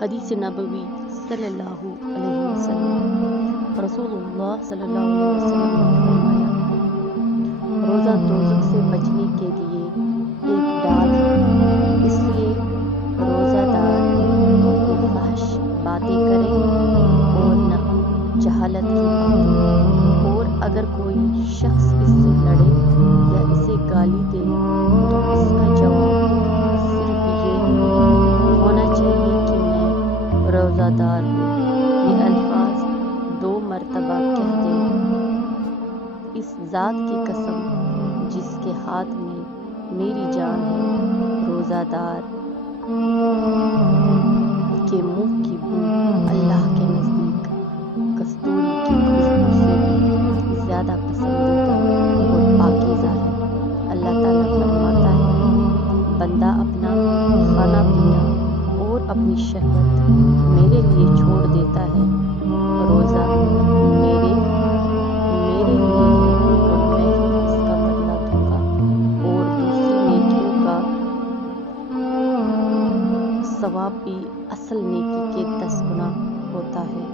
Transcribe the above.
حدیث نبوی صلی اللہ علیہ وسلم، رسول اللہ صلی اللہ علیہ وسلم نے فرمایا، روزہ دوزخ سے بچنے کے لیے ایک ڈال ہے، اس لیے روزہ دار نہ فحش باتیں کرے اور نہ جہالت کی باتیں، اور اگر کوئی شخص اس سے لڑے یا اسے گالی دے تو اس کا جواب صرف یہ ہونا چاہیے کہ میں روزہ دار ہوں۔ یہ الفاظ 2 مرتبہ کہہ دے۔ اس ذات کی قسم جس کے ہاتھ میں میری جان ہے، روزہ دار کے منہ کی بو اللہ کے نزدیک کستوری کی خوشبو سے بھی زیادہ پسندیدہ اور پاکیزہ ہے۔ اللہ تعالیٰ فرماتا ہے، بندہ اپنا کھانا پینا اور اپنی شہوت میرے لیے چھوڑ دیتا ہے، روزہ میرے لیے ہے اور میں ہی اس کا بدلہ دوں گا، اور دوسری نیکیوں کا ثواب بھی اصل نیکی کے 10 گنا ہوتا ہے۔